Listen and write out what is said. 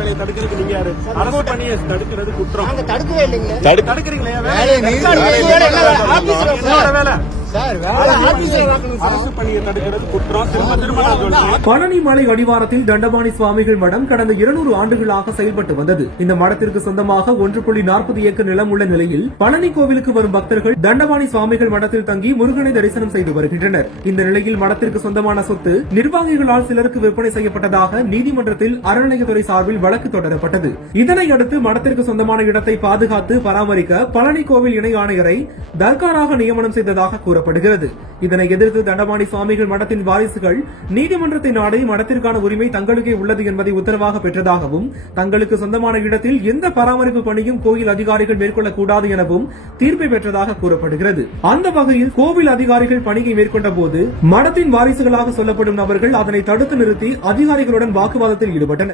வேலையை தடுக்கிறதுக்கு நீங்க யாரு? அரசு பணியை தடுக்கிறது குற்றம். தடுக்கவே இல்லைங்க. தடுக்கிறீங்களே வேலை. அரசு பணியை தடுக்கிறது குற்றம். பழனி மலை அடிவாரத்தில் தண்டபாணி சுவாமிகள் மடம் கடந்த 200 ஆண்டுகளாக செயல்பட்டு வந்தது. இந்த மடத்திற்கு சொந்தமாக 1.40 ஏக்கர் நிலம் உள்ள நிலையில் பழனி கோவிலுக்கு வரும் பக்தர்கள் தண்டபாணி சுவாமிகள் மடத்தில் தங்கி முருகனை தரிசனம் செய்து வருகின்றனர். இந்த நிலையில் மடத்திற்கு சொந்தமான சொத்து நிர்வாகிகளால் சிலருக்கு விற்பனை செய்யப்பட்டதாக நீதிமன்றத்தில் அறநிலையத்துறை சார்பில் வழக்கு தொடரப்பட்டது. இதனையடுத்து மடத்திற்கு சொந்தமான இடத்தை பாதுகாத்து பராமரிக்க பழனி கோவில் இணை ஆணையரை தர்காராக நியமனம் செய்ததாக கூறப்படுகிறது. இதனை எதிர்த்து தண்டபாணி சுவாமிகள் மடத்தின் வாரிசுகள் நீதிமன்றத்தை நாடி மடத்திற்கான உரிமை தங்களுக்கே உள்ளது என்பதை உத்தரவாக பெற்றதாகவும் தங்களுக்கு சொந்தமான இடத்தில் எந்த பராமரிப்பு பணியும் கோயில் அதிகாரிகள் மேற்கொள்ளக்கூடாது எனவும் தீர்ப்பை பெற்றதாக கூறப்படுகிறது. அந்த வகையில் கோவில் அதிகாரிகள் பணியை மேற்கொண்ட போது மடத்தின் வாரிசுகளாக சொல்லப்படும் நபர்கள் அதனை தடுத்து நிறுத்தி அதிகாரிகளுடன் வாக்குவாதத்தில் ஈடுபட்டனர்.